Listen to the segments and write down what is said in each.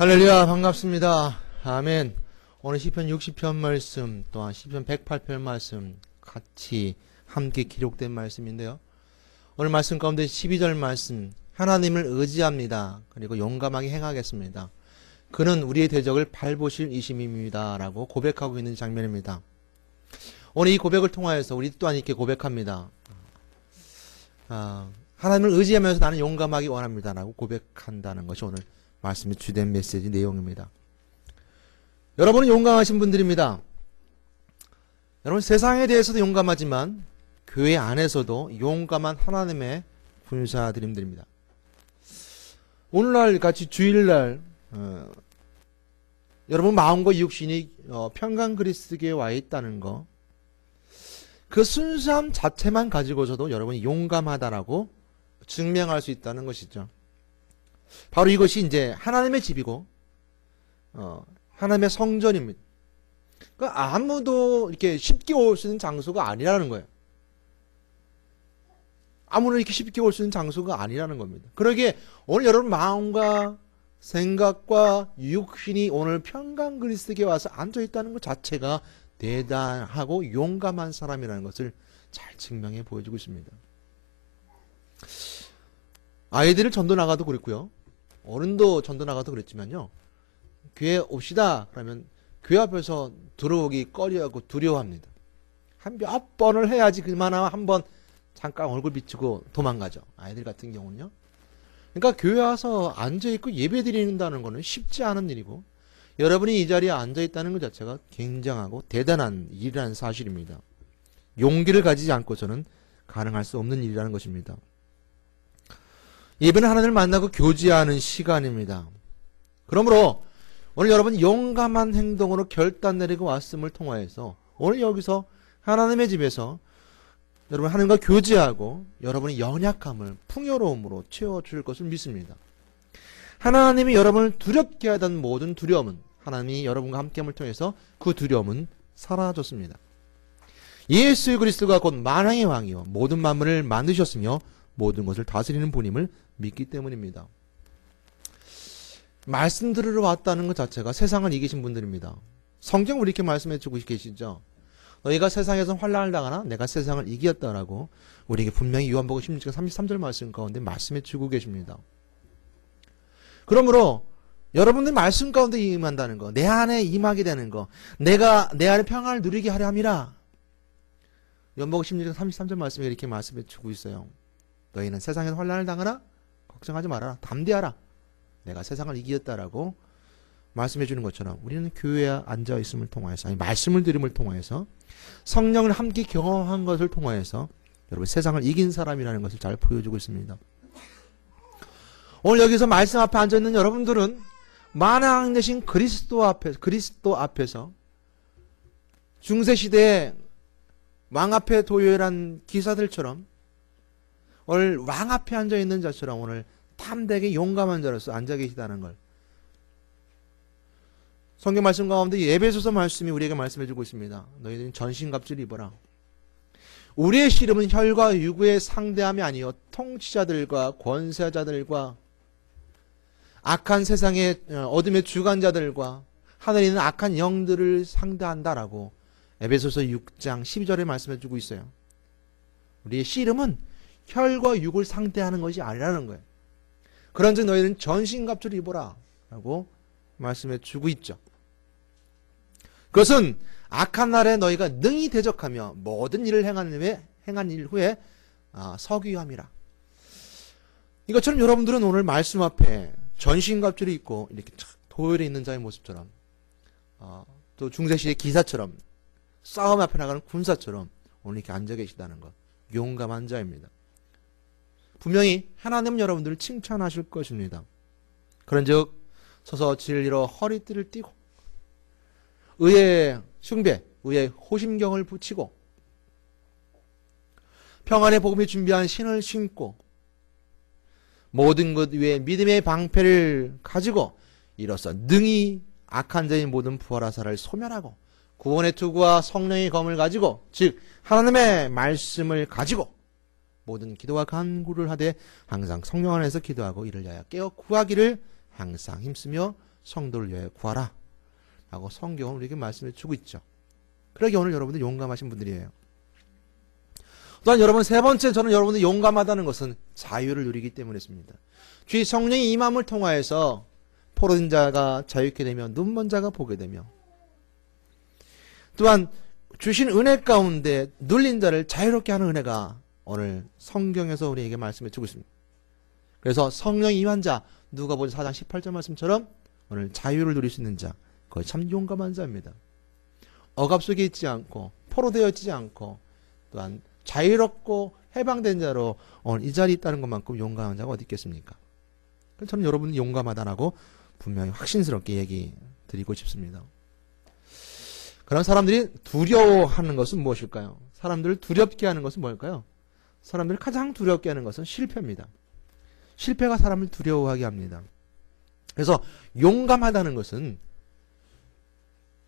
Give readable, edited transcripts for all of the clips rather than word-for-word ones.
할렐루야, 반갑습니다. 아멘. 오늘 시편 60편 말씀, 또한 시편 108편 말씀 같이 함께 기록된 말씀인데요. 오늘 말씀 가운데 12절 말씀, 하나님을 의지합니다. 그리고 용감하게 행하겠습니다. 그는 우리의 대적을 밟으실 이심입니다. 라고 고백하고 있는 장면입니다. 오늘 이 고백을 통하여서 우리 또한 이렇게 고백합니다. 하나님을 의지하면서 나는 용감하기 원합니다. 라고 고백한다는 것이 오늘 말씀의 주된 메시지 내용입니다. 여러분은 용감하신 분들입니다. 여러분 세상에 대해서도 용감하지만 교회 안에서도 용감한 하나님의 군사들입니다. 오늘날 같이 주일날 여러분 마음과 육신이 평강 그리스도에 와 있다는 거, 그 순수함 자체만 가지고서도 여러분이 용감하다라고 증명할 수 있다는 것이죠. 바로 이것이 이제 하나님의 집이고 하나님의 성전입니다. 그러니까 아무도 이렇게 쉽게 올 수 있는 장소가 아니라는 거예요. 아무나 이렇게 쉽게 올 수 있는 장소가 아니라는 겁니다. 그러기에 오늘 여러분 마음과 생각과 육신이 오늘 평강 그리스도에 와서 앉아 있다는 것 자체가 대단하고 용감한 사람이라는 것을 잘 증명해 보여주고 있습니다. 아이들을 전도 나가도 그랬고요. 어른도 전도 나가도 그랬지만요. 교회 옵시다 그러면 교회 앞에서 들어오기 꺼려하고 두려워합니다. 한 몇 번을 해야지 그만하면 한 번 잠깐 얼굴 비추고 도망가죠. 아이들 같은 경우는요. 그러니까 교회 와서 앉아있고 예배 드린다는 것은 쉽지 않은 일이고, 여러분이 이 자리에 앉아있다는 것 자체가 굉장하고 대단한 일이라는 사실입니다. 용기를 가지지 않고서는 가능할 수 없는 일이라는 것입니다. 예배는 하나님을 만나고 교제하는 시간입니다. 그러므로 오늘 여러분 용감한 행동으로 결단 내리고 왔음을 통하여서 오늘 여기서 하나님의 집에서 여러분 하나님과 교제하고 여러분의 연약함을 풍요로움으로 채워줄 것을 믿습니다. 하나님이 여러분을 두렵게 하던 모든 두려움은 하나님이 여러분과 함께함을 통해서 그 두려움은 사라졌습니다. 예수 그리스도가 곧 만왕의 왕이요 모든 만물을 만드셨으며 모든 것을 다스리는 분임을 믿기 때문입니다. 말씀 들으러 왔다는 것 자체가 세상을 이기신 분들입니다. 성경 우리 이렇게 말씀해 주고 계시죠. 너희가 세상에서 환난을 당하나 내가 세상을 이겼다라고 우리에게 분명히 요한복음 16장 33절 말씀 가운데 말씀해 주고 계십니다. 그러므로 여러분들 말씀 가운데 임한다는 거, 내 안에 임하게 되는 거, 내가 내 안에 평안을 누리게 하려 함이라. 요한복음 16장 33절 말씀에 이렇게 말씀해 주고 있어요. 너희는 세상에서 환난을 당하나 걱정하지 말아라. 담대하라. 내가 세상을 이겼다라고 말씀해 주는 것처럼 우리는 교회에 앉아 있음을 통하여서, 아니 말씀을 들음을 통하여서 성령을 함께 경험한 것을 통하여서 여러분 세상을 이긴 사람이라는 것을 잘 보여주고 있습니다. 오늘 여기서 말씀 앞에 앉아 있는 여러분들은 만왕 되신 그리스도 앞에서 중세 시대에 왕 앞에 도열한 기사들처럼 오늘 왕 앞에 앉아 있는 자처럼 오늘 탐되게 용감한 자로서 앉아 계시다는 걸 성경 말씀 가운데 에베소서 말씀이 우리에게 말씀해 주고 있습니다. 너희들은 전신갑주를 입어라. 우리의 씨름은 혈과 육의 상대함이 아니요 통치자들과 권세자들과 악한 세상의 어둠의 주관자들과 하늘에 있는 악한 영들을 상대한다라고 에베소서 6장 12절에 말씀해 주고 있어요. 우리의 씨름은 혈과 육을 상대하는 것이 아니라는 거예요. 그런즉 너희는 전신갑주를 입어라 라고 말씀해 주고 있죠. 그것은 악한 날에 너희가 능히 대적하며 모든 일을 행한 일 후에 서기함이라. 이것처럼 여러분들은 오늘 말씀 앞에 전신갑주를 입고 이렇게 도열에 있는 자의 모습처럼 또 중세시대 기사처럼 싸움 앞에 나가는 군사처럼 오늘 이렇게 앉아 계시다는 것, 용감한 자입니다. 분명히 하나님은 여러분들을 칭찬하실 것입니다. 그런즉 서서 진리로 허리띠를 띠고 의의 숭배, 의의 호심경을 붙이고 평안의 복음이 준비한 신을 신고 모든 것 위에 믿음의 방패를 가지고 이로써 능히 악한 자의 모든 부활하사를 소멸하고 구원의 투구와 성령의 검을 가지고 즉 하나님의 말씀을 가지고 모든 기도와 간구를 하되 항상 성령 안에서 기도하고 이를 위하여 깨어 구하기를 항상 힘쓰며 성도를 위하여 구하라 라고 성경은 우리에게 말씀해 주고 있죠. 그러기에 오늘 여러분들 용감하신 분들이에요. 또한 여러분 세 번째, 저는 여러분들 용감하다는 것은 자유를 누리기 때문이었습니다. 주의 성령이 임함을 통하여서 포로된 자가 자유케 되며 눈먼 자가 보게 되며, 또한 주신 은혜 가운데 눌린 자를 자유롭게 하는 은혜가 오늘 성경에서 우리에게 말씀해 주고 있습니다. 그래서 성령이 임한 자, 누가복음 4장 18절 말씀처럼 오늘 자유를 누릴 수 있는 자, 그거 참 용감한 자입니다. 억압 속에 있지 않고 포로되어 있지 않고 또한 자유롭고 해방된 자로 오늘 이 자리에 있다는 것만큼 용감한 자가 어디 있겠습니까? 저는 여러분이 용감하다라고 분명히 확신스럽게 얘기 드리고 싶습니다. 그런 사람들이 두려워하는 것은 무엇일까요? 사람들을 두렵게 하는 것은 뭘까요? 사람들을 가장 두렵게 하는 것은 실패입니다. 실패가 사람을 두려워하게 합니다. 그래서 용감하다는 것은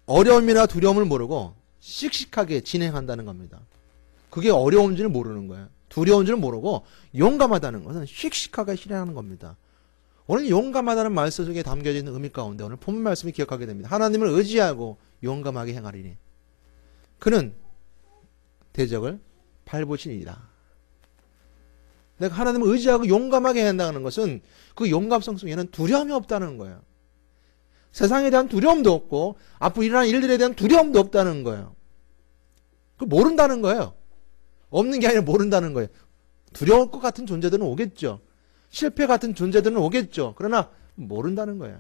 어려움이나 두려움을 모르고 씩씩하게 진행한다는 겁니다. 그게 어려운지를 모르는 거예요. 두려운지를 모르고 용감하다는 것은 씩씩하게 실행하는 겁니다. 오늘 용감하다는 말씀 속에 담겨져 있는 의미 가운데 오늘 본문 말씀을 기억하게 됩니다. 하나님을 의지하고 용감하게 행하리니 그는 대적을 밟으시리라. 내가 하나님을 의지하고 용감하게 한다는 것은 그 용감성 속에는 두려움이 없다는 거예요. 세상에 대한 두려움도 없고 앞으로 일어날 일들에 대한 두려움도 없다는 거예요. 그 모른다는 거예요. 없는 게 아니라 모른다는 거예요. 두려울 것 같은 존재들은 오겠죠. 실패 같은 존재들은 오겠죠. 그러나 모른다는 거예요.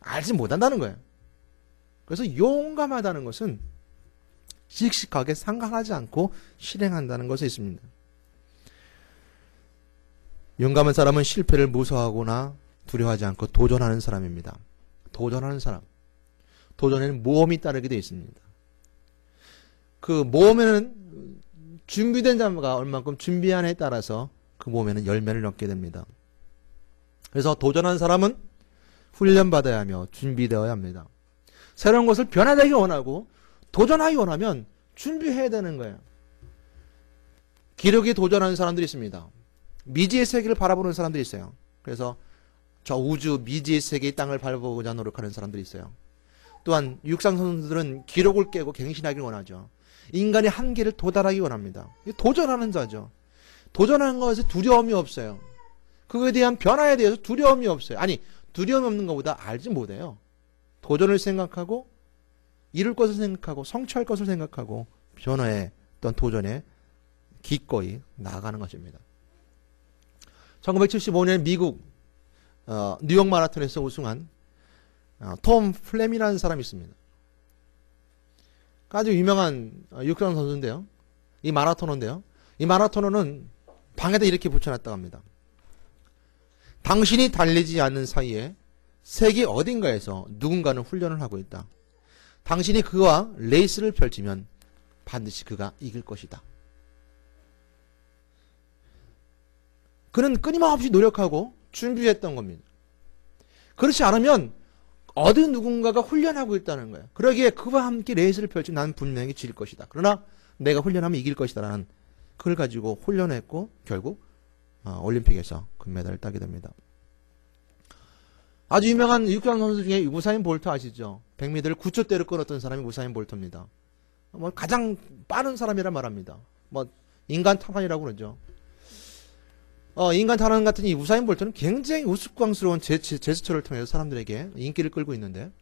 알지 못한다는 거예요. 그래서 용감하다는 것은 씩씩하게 상관하지 않고 실행한다는 것에 있습니다. 용감한 사람은 실패를 무서워하거나 두려워하지 않고 도전하는 사람입니다. 도전하는 사람. 도전에는 모험이 따르게 되어 있습니다. 그 모험에는 준비된 자가 얼만큼 준비하느냐에 따라서 그 모험에는 열매를 얻게 됩니다. 그래서 도전하는 사람은 훈련받아야 하며 준비되어야 합니다. 새로운 것을 변화되기 원하고 도전하기 원하면 준비해야 되는 거예요. 기록에 도전하는 사람들이 있습니다. 미지의 세계를 바라보는 사람들이 있어요. 그래서 저 우주 미지의 세계의 땅을 밟아보고자 노력하는 사람들이 있어요. 또한 육상 선수들은 기록을 깨고 갱신하기를 원하죠. 인간의 한계를 도달하기 원합니다. 도전하는 자죠. 도전하는 것에 두려움이 없어요. 그거에 대한 변화에 대해서 두려움이 없어요. 아니, 두려움이 없는 것보다 알지 못해요. 도전을 생각하고 이룰 것을 생각하고 성취할 것을 생각하고 변화에 또한 도전에 기꺼이 나아가는 것입니다. 1975년 미국 뉴욕 마라톤에서 우승한 톰 플렘이라는 사람이 있습니다. 아주 유명한 육상 선수인데요. 이 마라토너인데요. 이 마라토너는 방에다 이렇게 붙여놨다고 합니다. 당신이 달리지 않는 사이에 세계 어딘가에서 누군가는 훈련을 하고 있다. 당신이 그와 레이스를 펼치면 반드시 그가 이길 것이다. 그는 끊임없이 노력하고 준비했던 겁니다. 그렇지 않으면 어디 누군가가 훈련하고 있다는 거예요. 그러기에 그와 함께 레이스를 펼치면 나는 분명히 질 것이다. 그러나 내가 훈련하면 이길 것이다 라는 그걸 가지고 훈련했고 결국 올림픽에서 금메달을 따게 됩니다. 아주 유명한 육상 선수 중에 우사인 볼트 아시죠? 100m를 9초대로 끊었던 사람이 우사인 볼트입니다. 가장 빠른 사람이라 말합니다. 인간 탄환이라고 그러죠. 인간 탄환 같은 이 우사인 볼트는 굉장히 우스꽝스러운 제스처를 통해서 사람들에게 인기를 끌고 있는데,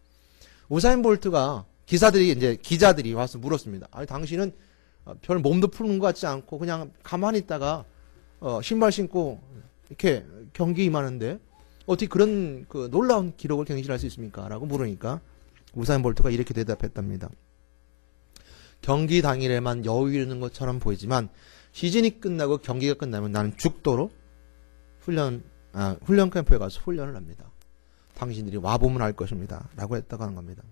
우사인 볼트가 기자들이 와서 물었습니다. 아니, 당신은 별 몸도 푸는 것 같지 않고 그냥 가만히 있다가 신발 신고 이렇게 경기 임하는데 어떻게 그런 그 놀라운 기록을 갱신할 수 있습니까? 라고 물으니까 우사인 볼트가 이렇게 대답했답니다. 경기 당일에만 여유 있는 것처럼 보이지만 시즌이 끝나고 경기가 끝나면 나는 죽도록 훈련 캠프에 가서 훈련을 합니다. 당신들이 와보면 알 것입니다. 라고 했다고 하는 겁니다.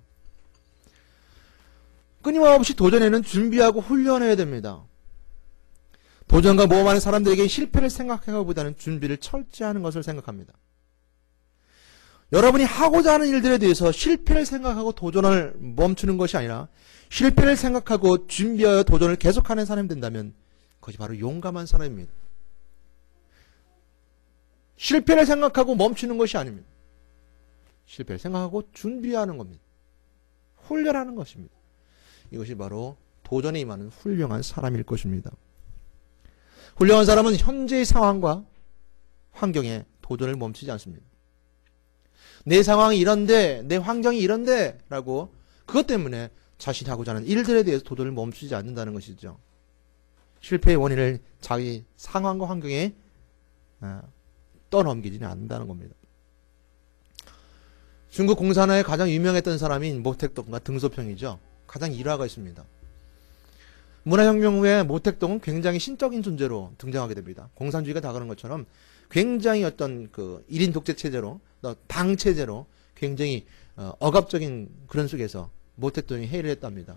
끊임없이 도전에는 준비하고 훈련해야 됩니다. 도전과 모험하는 사람들에게 실패를 생각하기보다는 준비를 철저히 하는 것을 생각합니다. 여러분이 하고자 하는 일들에 대해서 실패를 생각하고 도전을 멈추는 것이 아니라 실패를 생각하고 준비하여 도전을 계속하는 사람이 된다면 그것이 바로 용감한 사람입니다. 실패를 생각하고 멈추는 것이 아닙니다. 실패를 생각하고 준비하는 겁니다. 훈련하는 것입니다. 이것이 바로 도전에 임하는 훌륭한 사람일 것입니다. 훌륭한 사람은 현재의 상황과 환경에 도전을 멈추지 않습니다. 내 상황이 이런데, 내 환경이 이런데 라고 그것 때문에 자신이 하고자 하는 일들에 대해서 도전을 멈추지 않는다는 것이죠. 실패의 원인을 자기 상황과 환경에 떠넘기지는 않는다는 겁니다. 중국 공산화에 가장 유명했던 사람이 모택동과 등소평이죠. 가장 일화가 있습니다. 문화혁명 후에 모택동은 굉장히 신적인 존재로 등장하게 됩니다. 공산주의가 다가오는 것처럼 굉장히 어떤 그 1인 독재 체제로, 당 체제로 굉장히 억압적인 그런 속에서 모택동이 해이를 했답니다.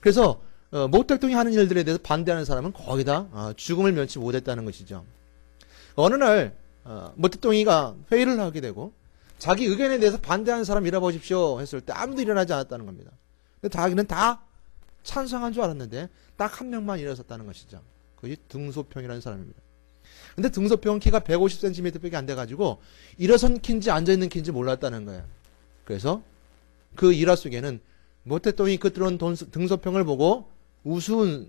그래서 모택동이 하는 일들에 대해서 반대하는 사람은 거의 다 죽음을 면치 못했다는 것이죠. 어느 날 모택동이가 회의를 하게 되고 자기 의견에 대해서 반대하는 사람 일어보십시오 했을 때 아무도 일어나지 않았다는 겁니다. 근데 자기는 다 찬성한 줄 알았는데 딱 한 명만 일어섰다는 것이죠. 그것이 등소평이라는 사람입니다. 근데 등소평은 키가 150cm밖에 안 돼가지고 일어선 키인지 앉아있는 키인지 몰랐다는 거예요. 그래서 그 일화 속에는 모택동이 그 들어온 등소평을 보고 웃음이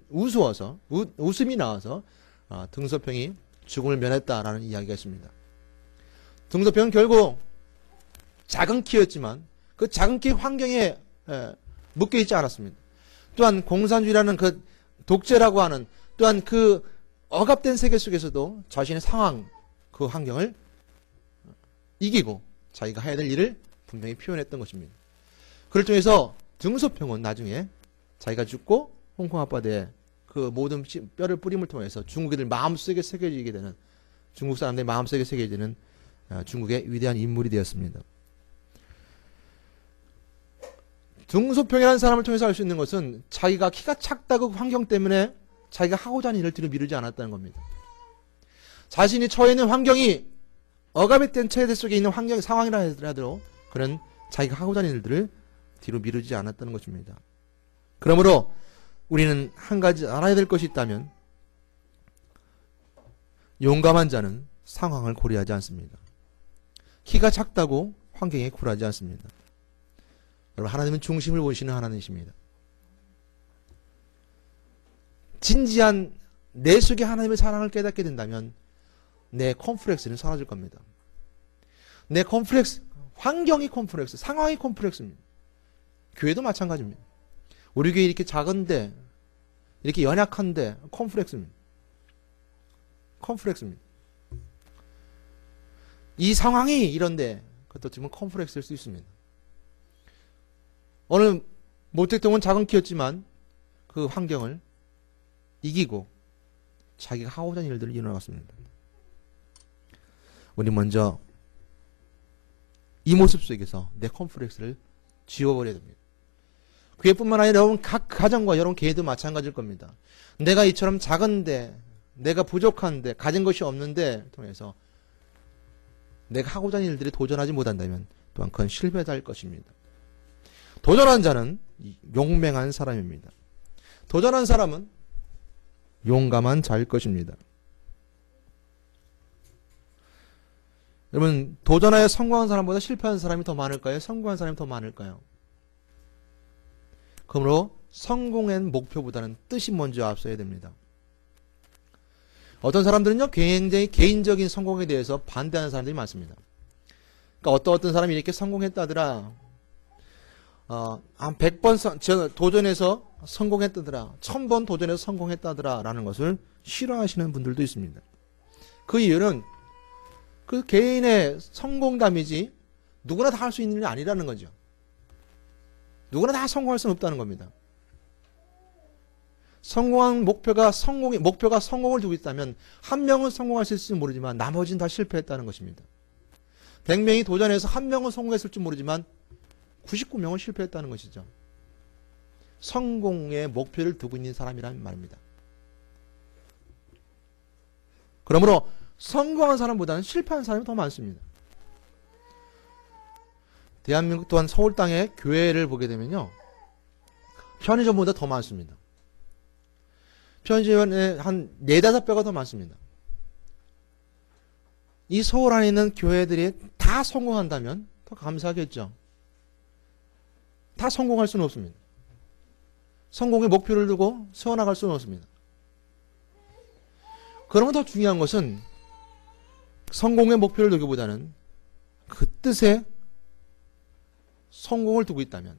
나와서 등소평이 죽음을 면했다라는 이야기가 있습니다. 등소평은 결국 작은 키였지만 그 작은 키 환경에 묶여있지 않았습니다. 또한 공산주의라는 그 독재라고 하는 또한 그 억압된 세계 속에서도 자신의 상황, 그 환경을 이기고 자기가 해야 될 일을 분명히 표현했던 것입니다. 그를 통해서 등소평은 나중에 자기가 죽고 홍콩 앞바다에 그 모든 뼈를 뿌림을 통해서 중국인들 마음속에 새겨지게 되는, 중국 사람들의 마음속에 새겨지는 중국의 위대한 인물이 되었습니다. 등소평이라는 사람을 통해서 알 수 있는 것은 자기가 키가 작다고 환경 때문에 자기가 하고자 하는 일을 뒤로 미루지 않았다는 겁니다. 자신이 처해 있는 환경이 억압의 된 체제 속에 있는 환경 상황이라 하더라도 그는 자기가 하고자 하는 일들을 뒤로 미루지 않았다는 것입니다. 그러므로 우리는 한 가지 알아야 될 것이 있다면 용감한 자는 상황을 고려하지 않습니다. 키가 작다고 환경에 굴하지 않습니다. 여러분, 하나님은 중심을 보시는 하나님이십니다. 진지한 내 속에 하나님의 사랑을 깨닫게 된다면 내 컴플렉스는 사라질 겁니다. 내 컴플렉스, 환경이 컴플렉스, 상황이 컴플렉스입니다. 교회도 마찬가지입니다. 우리 교회 이렇게 작은데, 이렇게 연약한데 컴플렉스입니다. 컴플렉스입니다. 이 상황이 이런데 그것도 지금 컴플렉스일 수 있습니다. 오늘 모택동은 작은 키였지만 그 환경을 이기고 자기가 하고자 하는 일들을 이뤄나갔습니다. 우리 먼저 이 모습 속에서 내 컴플렉스를 지워버려야 됩니다. 교회뿐만 아니라 여러분 각 가정과 여러분 교회도 마찬가지일 겁니다. 내가 이처럼 작은데, 내가 부족한데, 가진 것이 없는데 통해서 내가 하고자 하는 일들에 도전하지 못한다면 또한 그건 실패할 것입니다. 도전한 자는 용맹한 사람입니다. 도전한 사람은 용감한 자일 것입니다. 여러분, 도전하여 성공한 사람보다 실패한 사람이 더 많을까요? 성공한 사람이 더 많을까요? 그러므로 성공의 목표보다는 뜻이 먼저 앞서야 됩니다. 어떤 사람들은요, 굉장히 개인적인 성공에 대해서 반대하는 사람들이 많습니다. 그러니까 어떤 사람이 이렇게 성공했다더라, 한 100번 도전해서 성공했다더라, 1000번 도전해서 성공했다더라 라는 것을 싫어하시는 분들도 있습니다. 그 이유는 그 개인의 성공담이지 누구나 다 할 수 있는 일이 아니라는 거죠. 누구나 다 성공할 수는 없다는 겁니다. 성공한 목표가 성공을 두고 있다면 한 명은 성공할 수 있을지 모르지만 나머지는 다 실패했다는 것입니다. 100명이 도전해서 한 명은 성공했을지 모르지만 99명은 실패했다는 것이죠. 성공의 목표를 두고 있는 사람이란 말입니다. 그러므로 성공한 사람보다는 실패한 사람이 더 많습니다. 대한민국 또한 서울 땅의 교회를 보게 되면요, 편의점보다 더 많습니다. 편의점에 한 4-5배가 더 많습니다. 이 서울 안에 있는 교회들이 다 성공한다면 더 감사하겠죠. 다 성공할 수는 없습니다. 성공의 목표를 두고 세워나갈 수는 없습니다. 그러면 더 중요한 것은 성공의 목표를 두기보다는 그 뜻에 성공을 두고 있다면,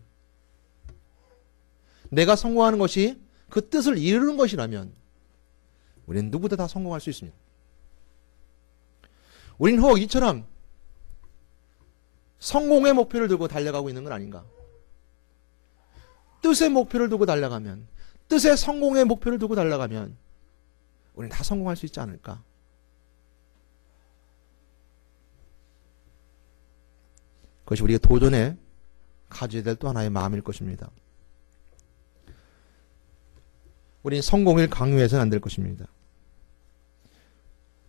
내가 성공하는 것이 그 뜻을 이루는 것이라면 우리는 누구도 다 성공할 수 있습니다. 우리는 혹 이처럼 성공의 목표를 두고 달려가고 있는 건 아닌가? 뜻의 목표를 두고 달려가면, 뜻의 성공의 목표를 두고 달려가면 우리는 다 성공할 수 있지 않을까? 그것이 우리가 도전에 가져야 될 또 하나의 마음일 것입니다. 우리는 성공을 강요해서는 안 될 것입니다.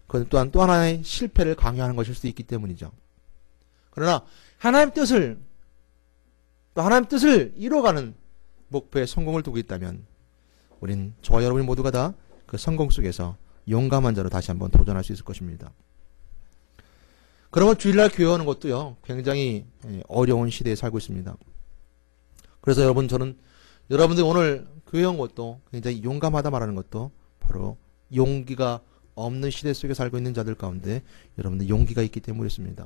그건 또한 또 하나의 실패를 강요하는 것일 수도 있기 때문이죠. 그러나 하나님 뜻을, 또 하나님 뜻을 이뤄가는 목표에 성공을 두고 있다면 우린, 저와 여러분 모두가 다 그 성공 속에서 용감한 자로 다시 한번 도전할 수 있을 것입니다. 그러면 주일날 교회 오는 것도요, 굉장히 어려운 시대에 살고 있습니다. 그래서 여러분, 저는 여러분들이 오늘 교회 온 것도 굉장히 용감하다 말하는 것도 바로 용기가 없는 시대 속에 살고 있는 자들 가운데 여러분들 용기가 있기 때문이었습니다.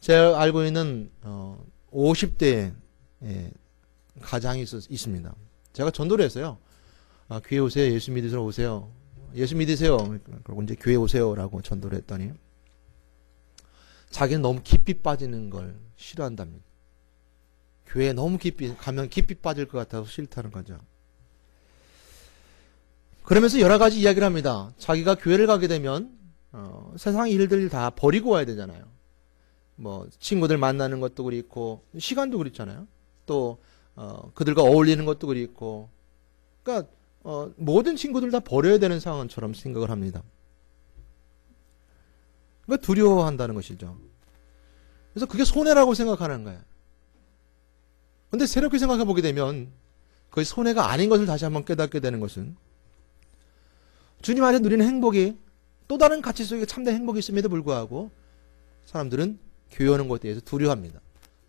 제가 알고 있는 50대 가장이 있습니다. 제가 전도를 했어요. 교회 오세요. 예수 믿으러 오세요. 예수 믿으세요. 그리고 이제 교회 오세요라고 전도를 했더니 자기는 너무 깊이 빠지는 걸 싫어한답니다. 교회에 너무 깊이 가면 깊이 빠질 것 같아서 싫다는 거죠. 그러면서 여러 가지 이야기를 합니다. 자기가 교회를 가게 되면 세상 일들 다 버리고 와야 되잖아요. 뭐 친구들 만나는 것도 그렇고 시간도 그렇잖아요. 또 그들과 어울리는 것도 그렇고, 그러니까 모든 친구들 다 버려야 되는 상황처럼 생각을 합니다. 그러니까 두려워한다는 것이죠. 그래서 그게 손해라고 생각하는 거예요. 근데 새롭게 생각해 보게 되면 그것이 손해가 아닌 것을 다시 한번 깨닫게 되는 것은, 주님 안에 누리는 행복이 또 다른 가치 속에 참된 행복이 있음에도 불구하고 사람들은 교회 오는 것에 대해서 두려워합니다.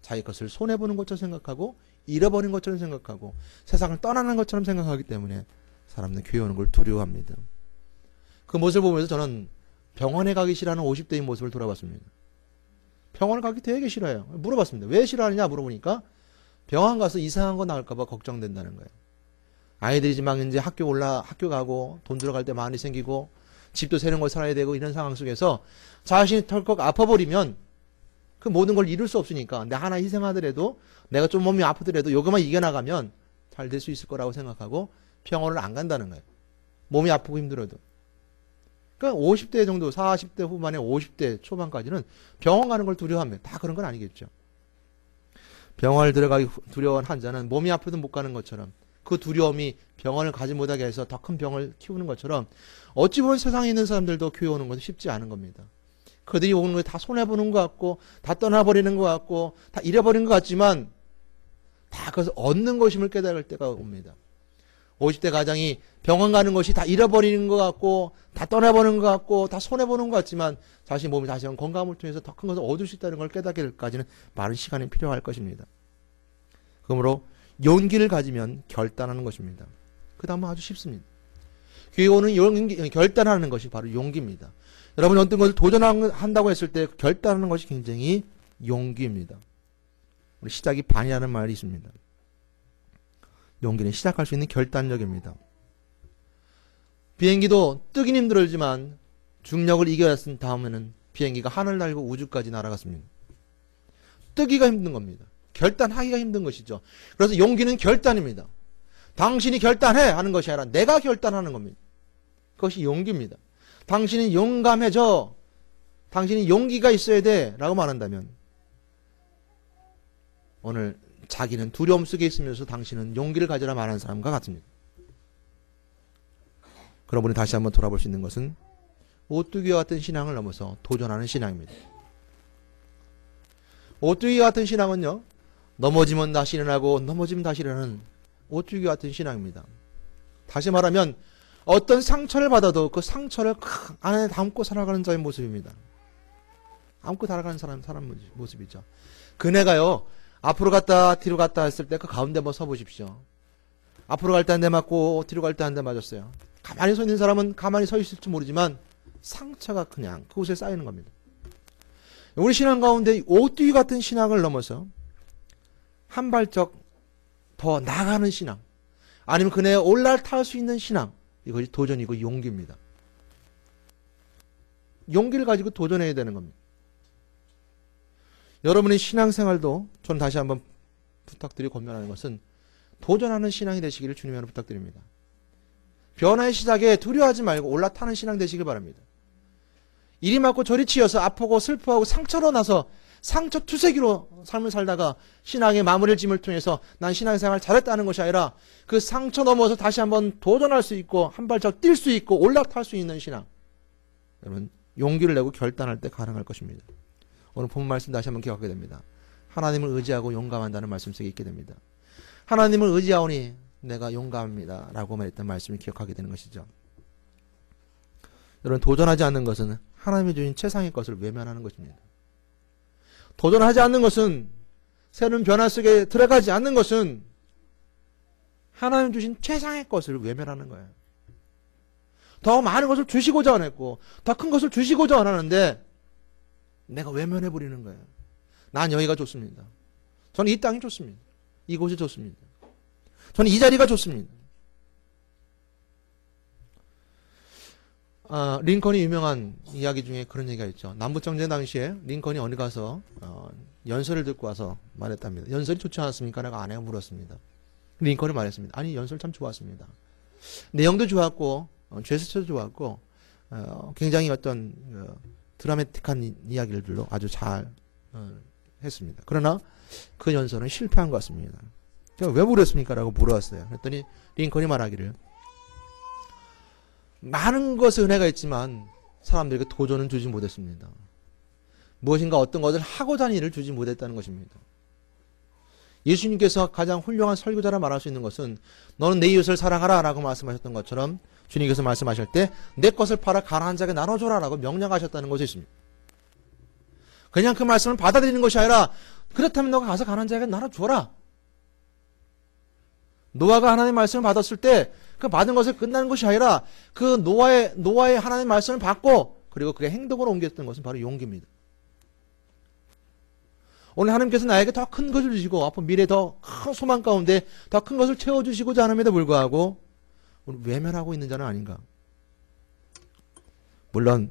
자기 것을 손해보는 것처럼 생각하고 잃어버린 것처럼 생각하고 세상을 떠나는 것처럼 생각하기 때문에 사람들은 교회 오는 걸 두려워합니다. 그 모습을 보면서 저는 병원에 가기 싫어하는 50대의 모습을 돌아봤습니다. 병원을 가기 되게 싫어해요. 물어봤습니다. 왜 싫어하느냐 물어보니까 병원 가서 이상한 거 나올까봐 걱정된다는 거예요. 아이들이 막 이제 학교 가고 돈 들어갈 때 많이 생기고 집도 새는 걸 살아야 되고 이런 상황 속에서 자신이 털컥 아파버리면 그 모든 걸 이룰 수 없으니까 내 하나 희생하더라도, 내가 좀 몸이 아프더라도 요것만 이겨나가면 잘 될 수 있을 거라고 생각하고 병원을 안 간다는 거예요. 몸이 아프고 힘들어도. 그러니까 50대 정도, 40대 후반에 50대 초반까지는 병원 가는 걸 두려워합니다. 다 그런 건 아니겠죠. 병원을 들어가기 두려운 환자는 몸이 아프든 못 가는 것처럼, 그 두려움이 병원을 가지 못하게 해서 더 큰 병을 키우는 것처럼, 어찌 보면 세상에 있는 사람들도 교회 오는 것은 쉽지 않은 겁니다. 그들이 오는 거 다 손해보는 것 같고, 다 떠나버리는 것 같고, 다 잃어버린 것 같지만, 다 그것을 얻는 것임을 깨달을 때가 옵니다. 50대 가장이 병원 가는 것이 다 잃어버리는 것 같고, 다 떠나버리는 것 같고, 다 손해보는 것 같지만, 자신 몸이 다시 한번 건강을 통해서 더 큰 것을 얻을 수 있다는 걸 깨닫게 될까지는 많은 시간이 필요할 것입니다. 그러므로 용기를 가지면 결단하는 것입니다. 그 다음은 아주 쉽습니다. 교회 오는 결단하는 것이 바로 용기입니다. 여러분이 어떤 것을 도전한다고 했을 때 결단하는 것이 굉장히 용기입니다. 우리 시작이 반이라는 말이 있습니다. 용기는 시작할 수 있는 결단력입니다. 비행기도 뜨긴 힘들지만 중력을 이겨냈은 다음에는 비행기가 하늘 날고 우주까지 날아갔습니다. 뜨기가 힘든 겁니다. 결단하기가 힘든 것이죠. 그래서 용기는 결단입니다. 당신이 결단해 하는 것이 아니라 내가 결단하는 겁니다. 그것이 용기입니다. 당신이 용감해져, 당신이 용기가 있어야 돼 라고 말한다면, 오늘 자기는 두려움 속에 있으면서 당신은 용기를 가져라 말하는 사람과 같습니다. 그러므로 우리 다시 한번 돌아볼 수 있는 것은 오뚜기와 같은 신앙을 넘어서 도전하는 신앙입니다. 오뚜기와 같은 신앙은요, 넘어지면 다시 일어나고 넘어지면 다시 일어나는 오뚜기 같은 신앙입니다. 다시 말하면 어떤 상처를 받아도 그 상처를 안에 담고 살아가는 자의 모습입니다. 안고 달아가는 사람 모습이죠. 그네가요, 앞으로 갔다 뒤로 갔다 했을 때 그 가운데 한번 서보십시오. 앞으로 갈 때 한 대 맞고 뒤로 갈 때 한 대 맞았어요. 가만히 서 있는 사람은 가만히 서 있을지 모르지만 상처가 그냥 그곳에 쌓이는 겁니다. 우리 신앙 가운데 오뚜기 같은 신앙을 넘어서 한 발짝 더 나가는 신앙, 아니면 그네에 올라탈 수 있는 신앙, 이것이 도전이고 용기입니다. 용기를 가지고 도전해야 되는 겁니다. 여러분의 신앙생활도 저는 다시 한번 부탁드리고 권면하는 것은 도전하는 신앙이 되시기를 주님으로 부탁드립니다. 변화의 시작에 두려워하지 말고 올라타는 신앙 되시길 바랍니다. 이리 맞고 저리 치여서 아프고 슬퍼하고 상처로 나서 상처 투세기로 삶을 살다가 신앙의 마무리를 짐을 통해서 난 신앙생활 잘했다는 것이 아니라 그 상처 넘어서 다시 한번 도전할 수 있고 한 발짝 뛸 수 있고 올라탈 수 있는 신앙, 여러분 용기를 내고 결단할 때 가능할 것입니다. 오늘 본 말씀 다시 한번 기억하게 됩니다. 하나님을 의지하고 용감한다는 말씀 속에 있게 됩니다. 하나님을 의지하오니 내가 용감합니다 라고 말했던 말씀을 기억하게 되는 것이죠. 여러분 도전하지 않는 것은 하나님이 주신 최상의 것을 외면하는 것입니다. 도전하지 않는 것은, 새로운 변화 속에 들어가지 않는 것은 하나님 주신 최상의 것을 외면하는 거예요. 더 많은 것을 주시고자 안 했고 더 큰 것을 주시고자 안 하는데 내가 외면해버리는 거예요. 난 여기가 좋습니다. 저는 이 땅이 좋습니다. 이곳이 좋습니다. 저는 이 자리가 좋습니다. 링컨이 유명한 이야기 중에 그런 얘기가 있죠. 남북정전 당시에 링컨이 어디 가서 연설을 듣고 와서 말했답니다. 연설이 좋지 않았습니까? 라고 아내가 물었습니다. 링컨이 말했습니다. 아니 연설 참 좋았습니다. 내용도 좋았고 제스처도 좋았고 굉장히 어떤 드라마틱한 이야기들로 아주 잘 했습니다. 그러나 그 연설은 실패한 것 같습니다. 제가 왜 물었습니까? 라고 물어왔어요. 그랬더니 링컨이 말하기를 많은 것의 은혜가 있지만 사람들에게 도전은 주지 못했습니다. 무엇인가 어떤 것을 하고자 하는 일을 주지 못했다는 것입니다. 예수님께서 가장 훌륭한 설교자라 말할 수 있는 것은 너는 내 이웃을 사랑하라 라고 말씀하셨던 것처럼 주님께서 말씀하실 때 내 것을 팔아 가난한 자에게 나눠줘라 라고 명령하셨다는 것이 있습니다. 그냥 그 말씀을 받아들이는 것이 아니라 그렇다면 너가 가서 가난한 자에게 나눠줘라. 노아가 하나님의 말씀을 받았을 때 그 받은 것을 끝나는 것이 아니라 그 노아의 하나님의 말씀을 받고 그리고 그게 행동으로 옮겼던 것은 바로 용기입니다. 오늘 하나님께서 나에게 더 큰 것을 주시고 앞으로 미래에 더 큰 소망 가운데 더 큰 것을 채워주시고자 함에도 불구하고 우리 외면하고 있는 자는 아닌가. 물론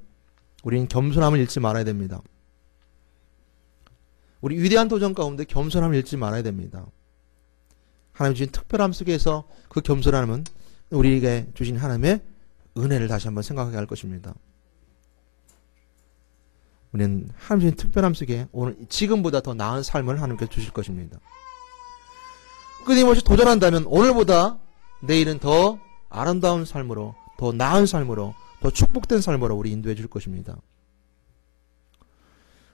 우리는 겸손함을 잃지 말아야 됩니다. 우리 위대한 도전 가운데 겸손함을 잃지 말아야 됩니다. 하나님 주신 특별함 속에서 그 겸손함은 우리에게 주신 하나님의 은혜를 다시 한번 생각하게 할 것입니다. 우리는 하나님 주신 특별함 속에 오늘 지금보다 더 나은 삶을 하나님께서 주실 것입니다. 끊임없이 도전한다면 오늘보다 내일은 더 아름다운 삶으로, 더 나은 삶으로, 더 축복된 삶으로 우리 인도해 줄 것입니다.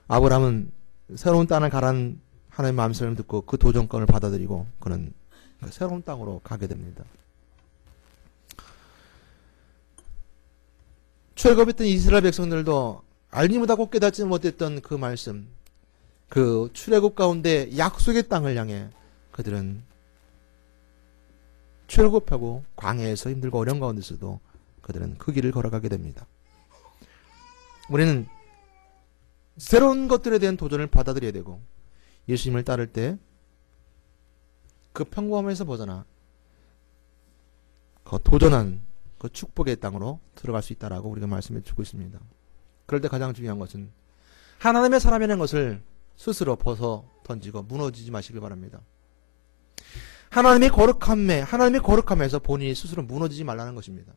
아브라함은 새로운 땅을 가라는 하나님의 말씀을 듣고 그 도전권을 받아들이고 그는 새로운 땅으로 가게 됩니다. 출애굽했던 이스라엘 백성들도 알지 못하고 깨닫지 못했던 그 말씀, 그 출애굽 가운데 약속의 땅을 향해 그들은 출애굽하고 광야에서 힘들고 어려운 가운데서도 그들은 그 길을 걸어가게 됩니다. 우리는 새로운 것들에 대한 도전을 받아들여야 되고 예수님을 따를 때 그 평범함에서 벗어나 그 도전한 그 축복의 땅으로 들어갈 수 있다라고 우리가 말씀해 주고 있습니다. 그럴 때 가장 중요한 것은 하나님의 사람이라는 것을 스스로 벗어 던지고 무너지지 마시길 바랍니다. 하나님의 거룩함에서 본인이 스스로 무너지지 말라는 것입니다.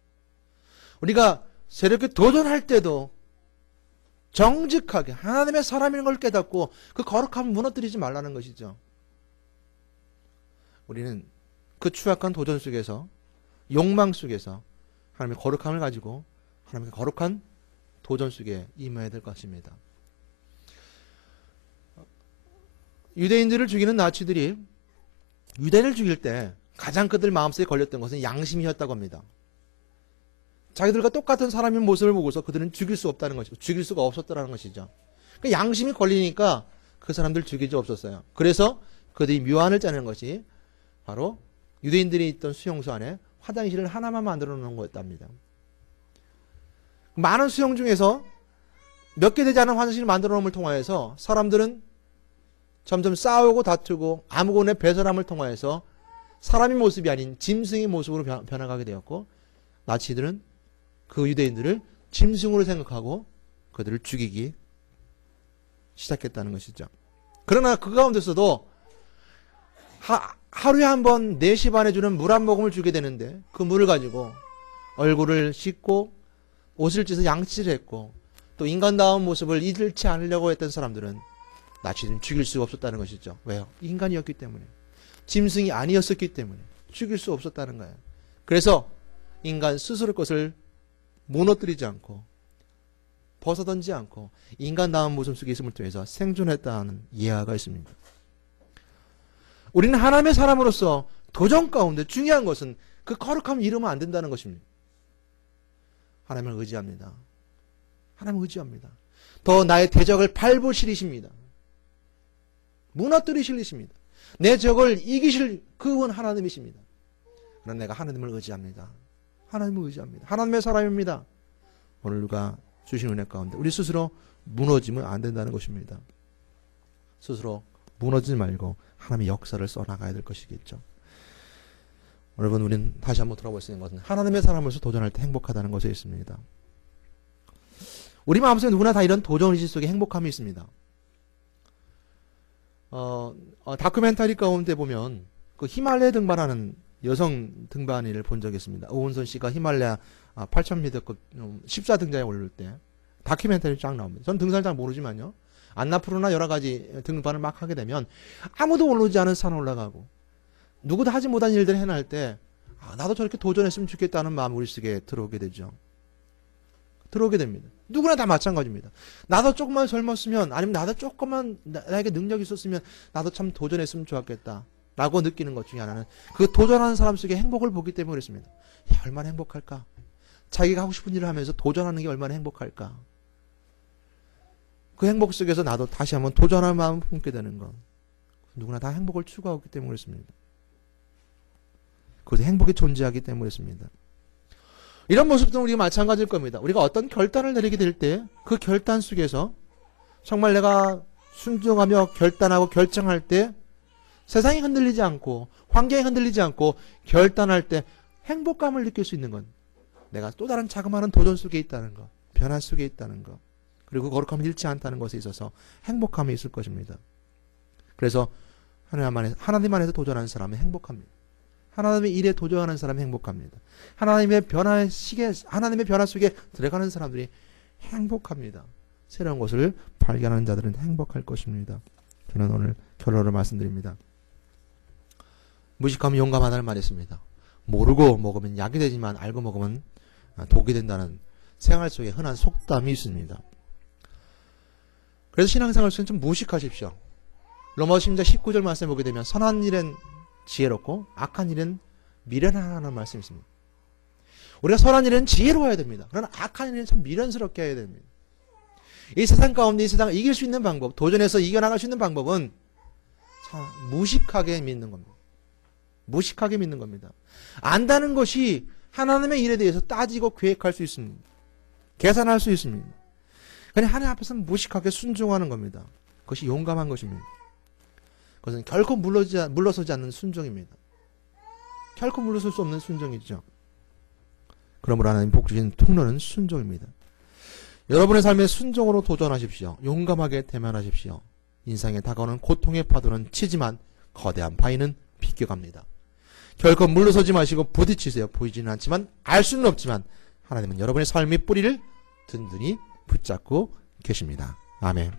우리가 새롭게 도전할 때도 정직하게 하나님의 사람인 걸 깨닫고 그 거룩함을 무너뜨리지 말라는 것이죠. 우리는 그 추악한 도전 속에서 욕망 속에서 하나님의 거룩함을 가지고 하나님의 거룩한 도전 속에 임해야 될 것입니다. 유대인들을 죽이는 나치들이 유대인을 죽일 때 가장 그들 마음속에 걸렸던 것은 양심이었다고 합니다. 자기들과 똑같은 사람의 모습을 보고서 그들은 죽일 수 없다는 것이고 죽일 수가 없었다는 것이죠. 그 양심이 걸리니까 그 사람들 죽일 수 없었어요. 그래서 그들이 묘안을 짜는 것이 바로 유대인들이 있던 수용소 안에 화장실을 하나만 만들어 놓은 거였답니다. 많은 수용 중에서 몇 개 되지 않은 화장실을 만들어 놓음을 통하여서 사람들은 점점 싸우고 다투고 아무거나 배설함을 통하여서 사람의 모습이 아닌 짐승의 모습으로 변화가게 되었고, 나치들은 그 유대인들을 짐승으로 생각하고 그들을 죽이기 시작했다는 것이죠. 그러나 그 가운데서도 하루에 한 번 4시 반에 주는 물 한 모금을 주게 되는데 그 물을 가지고 얼굴을 씻고 옷을 찢어 양치를 했고 또 인간다운 모습을 잃지 않으려고 했던 사람들은 나치들은 죽일 수가 없었다는 것이죠. 왜요? 인간이었기 때문에. 짐승이 아니었었기 때문에 죽일 수 없었다는 거예요. 그래서 인간 스스로 것을 무너뜨리지 않고 벗어던지지 않고 인간다운 모습 속에 있음을 통해서 생존했다는 이해가 있습니다. 우리는 하나님의 사람으로서 도전 가운데 중요한 것은 그 거룩함을 잃으면 안 된다는 것입니다. 하나님을 의지합니다. 하나님을 의지합니다. 더 나의 대적을 밟으시리십니다. 무너뜨리실 이십니다. 내 적을 이기실 그분 하나님이십니다. 그러나 내가 하나님을 의지합니다. 하나님을 의지합니다. 하나님의 사람입니다. 오늘 누가 주신 은혜 가운데 우리 스스로 무너지면 안 된다는 것입니다. 스스로 무너지지 말고 하나님의 역사를 써나가야 될 것이겠죠. 여러분, 우리는 다시 한번 돌아볼 수 있는 것은 하나님의 사람으로서 도전할 때 행복하다는 것에 있습니다. 우리 마음속에 누구나 다 이런 도전의식 속에 행복함이 있습니다. 다큐멘터리 가운데 보면 그 히말라야 등반하는 여성 등반인을 본 적이 있습니다. 오은선 씨가 히말라야 8,000m급 14등자에 오를 때 다큐멘터리 쫙 나옵니다. 전 등산을 잘 모르지만요. 안나푸르나 여러 가지 등반을 막 하게 되면 아무도 올라오지 않은 산 올라가고 누구도 하지 못한 일들을 해낼 때 나도 저렇게 도전했으면 좋겠다는 마음이 우리 속에 들어오게 되죠. 들어오게 됩니다. 누구나 다 마찬가지입니다. 나도 조금만 젊었으면 아니면 나도 조금만 나에게 능력이 있었으면 나도 참 도전했으면 좋았겠다 라고 느끼는 것 중에 하나는 그 도전하는 사람 속에 행복을 보기 때문에 그렇습니다. 야, 얼마나 행복할까? 자기가 하고 싶은 일을 하면서 도전하는 게 얼마나 행복할까? 그 행복 속에서 나도 다시 한번 도전할 마음을 품게 되는 것. 누구나 다 행복을 추구하기 때문에 그렇습니다. 그것이 행복이 존재하기 때문에 그렇습니다. 이런 모습도 우리가 마찬가지일 겁니다. 우리가 어떤 결단을 내리게 될 때 그 결단 속에서 정말 내가 순종하며 결단하고 결정할 때 세상이 흔들리지 않고 환경이 흔들리지 않고 결단할 때 행복감을 느낄 수 있는 건 내가 또 다른 자그마한 도전 속에 있다는 것, 변화 속에 있다는 것, 그리고 거룩함을 잃지 않다는 것에 있어서 행복함이 있을 것입니다. 그래서 하나님 안에서 도전하는 사람은 행복합니다. 하나님의 일에 도전하는 사람이 행복합니다. 하나님의 변화 속에 들어가는 사람들이 행복합니다. 새로운 것을 발견하는 자들은 행복할 것입니다. 저는 오늘 결론을 말씀드립니다. 무식하면 용감하다는 말이 있습니다. 모르고 먹으면 약이 되지만 알고 먹으면 독이 된다는 생활 속에 흔한 속담이 있습니다. 그래서 신앙생활 속에 좀 무식하십시오. 로마서 10장 19절 말씀에 보게 되면 선한 일은 지혜롭고 악한 일은 미련하라는 말씀이 있습니다. 우리가 선한 일은 지혜로워야 됩니다. 그러나 악한 일은 참 미련스럽게 해야 됩니다. 이 세상 가운데 이 세상을 이길 수 있는 방법, 도전해서 이겨나갈 수 있는 방법은 참 무식하게 믿는 겁니다. 무식하게 믿는 겁니다. 안다는 것이 하나님의 일에 대해서 따지고 계획할 수 있습니다. 계산할 수 있습니다. 그냥 하나님 앞에서 무식하게 순종하는 겁니다. 그것이 용감한 것입니다. 그것은 결코 물러서지 않는 순종입니다. 결코 물러설 수 없는 순종이죠. 그러므로 하나님 복 주신 통로는 순종입니다. 여러분의 삶에 순종으로 도전하십시오. 용감하게 대면하십시오. 인생에 다가오는 고통의 파도는 치지만 거대한 바위는 비껴갑니다. 결코 물러서지 마시고 부딪히세요. 보이지는 않지만 알 수는 없지만 하나님은 여러분의 삶의 뿌리를 든든히 붙잡고 계십니다. 아멘.